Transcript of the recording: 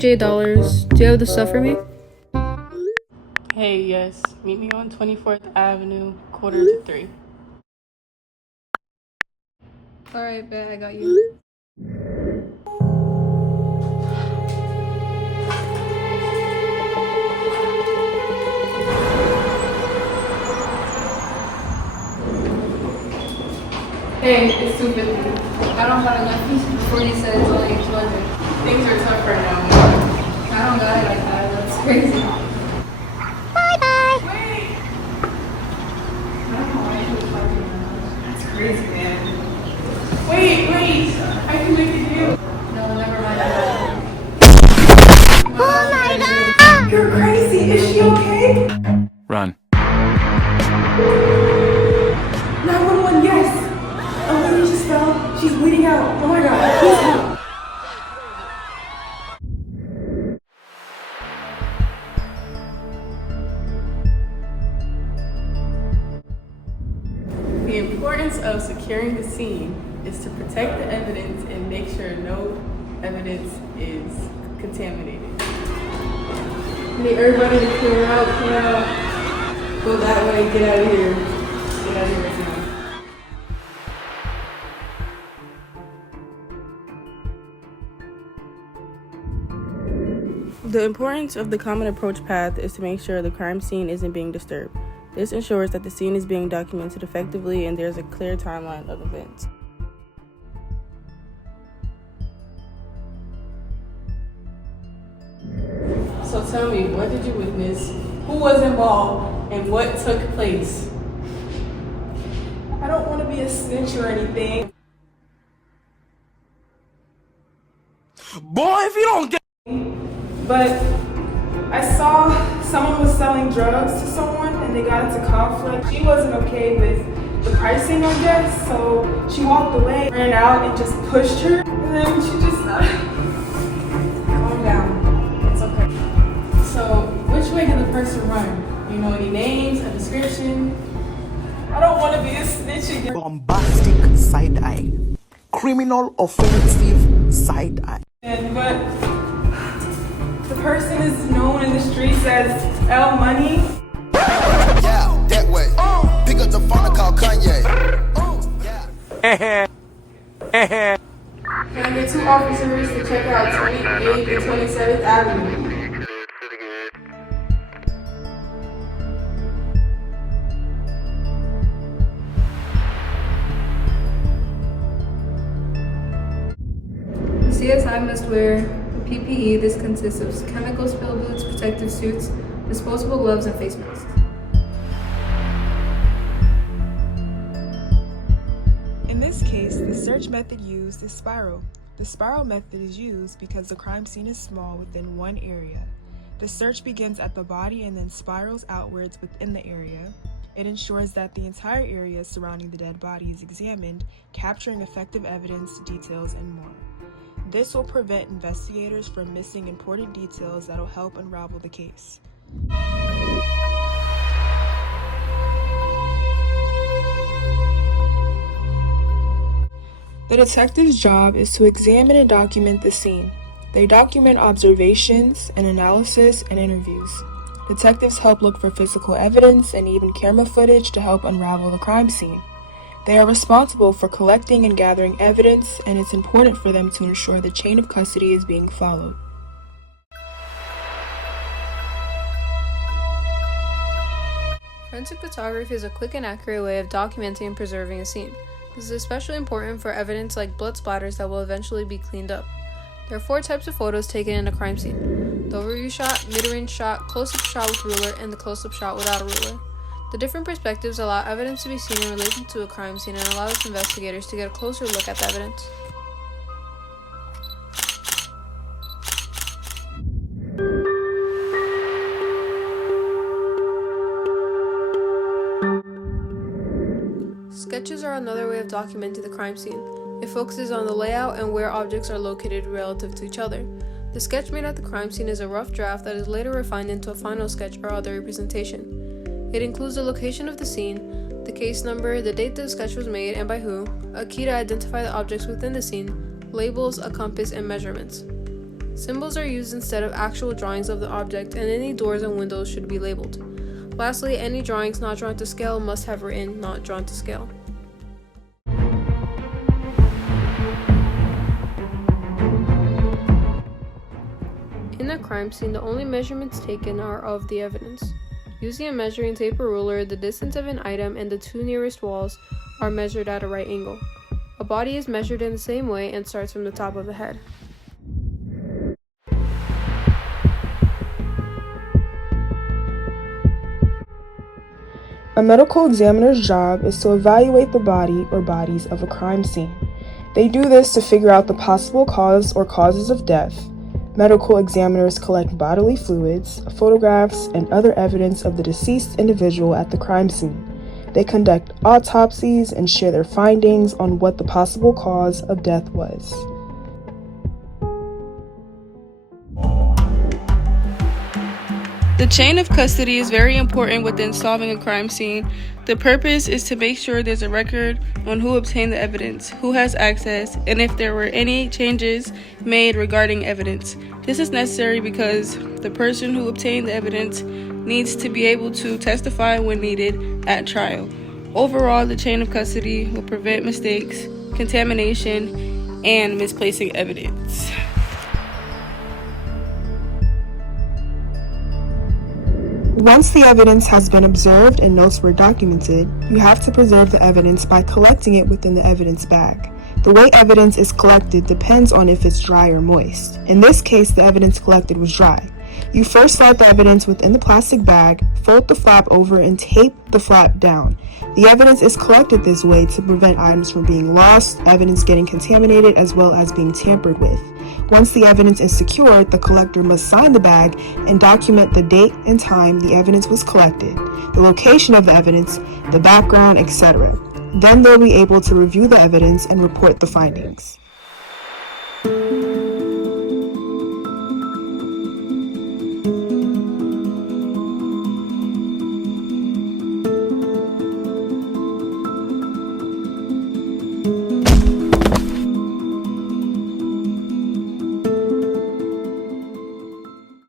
AJ Dollars. Do you have the stuff for me? Hey, yes. Meet me on 24th Avenue, 2:45. Alright, bet, I got you. Hey, it's 250. I don't got enough pieces before you said it's only 200. Things are tough right now. I don't got it like that. That's crazy. Wait! I don't know why she was talking about That's crazy, man. Wait! I can make a deal. that. No, never mind. Oh my god! You're crazy. Is she okay? Run. 911, yes. A lady just fell. She's bleeding out. Oh my god. Please help. The importance of securing the scene is to protect the evidence and make sure no evidence is contaminated. Need everybody to clear out. Go that way, get out of here. Get out of here right now. The importance of the common approach path is to make sure the crime scene isn't being disturbed. This ensures that the scene is being documented effectively and there's a clear timeline of events. So tell me, what did you witness? Who was involved? And what took place? I don't want to be a snitch or anything, Boy, if you don't get but I saw someone was selling drugs to someone and they got into conflict. She wasn't okay with the pricing, I guess, so she walked away, ran out and just pushed her, and then she just calm down. It's okay. So, which way did the person run? You know any names, a description? I don't want to be a snitch again. Bombastic side eye, criminal offensive side eye. But the person is known in the streets as L Money. Yeah, that way. Pick up the phone and call Kanye. Can I get two officers to check out 28th and 27th Avenue? CSI must wear the PPE. This consists of chemical spill boots, protective suits, disposable gloves, and face masks. In this case, the search method used is spiral. The spiral method is used because the crime scene is small within one area. The search begins at the body and then spirals outwards within the area. It ensures that the entire area surrounding the dead body is examined, capturing effective evidence, details, and more. This will prevent investigators from missing important details that will help unravel the case. The detective's job is to examine and document the scene. They document observations and analysis and interviews. Detectives help look for physical evidence and even camera footage to help unravel the crime scene. They are responsible for collecting and gathering evidence, and it's important for them to ensure the chain of custody is being followed. Forensic photography is a quick and accurate way of documenting and preserving a scene. This is especially important for evidence like blood splatters that will eventually be cleaned up. There are 4 types of photos taken in a crime scene: the overview shot, mid-range shot, close-up shot with ruler, and the close-up shot without a ruler. The different perspectives allow evidence to be seen in relation to a crime scene and allows investigators to get a closer look at the evidence. Sketches are another way of documenting the crime scene. It focuses on the layout and where objects are located relative to each other. The sketch made at the crime scene is a rough draft that is later refined into a final sketch or other representation. It includes the location of the scene, the case number, the date the sketch was made and by who, a key to identify the objects within the scene, labels, a compass, and measurements. Symbols are used instead of actual drawings of the object, and any doors and windows should be labeled. Lastly, any drawings not drawn to scale must have written "not drawn to scale." In a crime scene, the only measurements taken are of the evidence. Using a measuring tape or ruler, the distance of an item and the two nearest walls are measured at a right angle. A body is measured in the same way and starts from the top of the head. A medical examiner's job is to evaluate the body or bodies of a crime scene. They do this to figure out the possible cause or causes of death. Medical examiners collect bodily fluids, photographs, and other evidence of the deceased individual at the crime scene. They conduct autopsies and share their findings on what the possible cause of death was. The chain of custody is very important within solving a crime scene. The purpose is to make sure there's a record on who obtained the evidence, who has access, and if there were any changes made regarding evidence. This is necessary because the person who obtained the evidence needs to be able to testify when needed at trial. Overall, the chain of custody will prevent mistakes, contamination, and misplacing evidence. Once the evidence has been observed and notes were documented, you have to preserve the evidence by collecting it within the evidence bag. The way evidence is collected depends on if it's dry or moist. In this case, the evidence collected was dry. You first slide the evidence within the plastic bag, fold the flap over, and tape the flap down. The evidence is collected this way to prevent items from being lost, evidence getting contaminated, as well as being tampered with. Once the evidence is secured, the collector must sign the bag and document the date and time the evidence was collected, the location of the evidence, the background, etc. Then they'll be able to review the evidence and report the findings.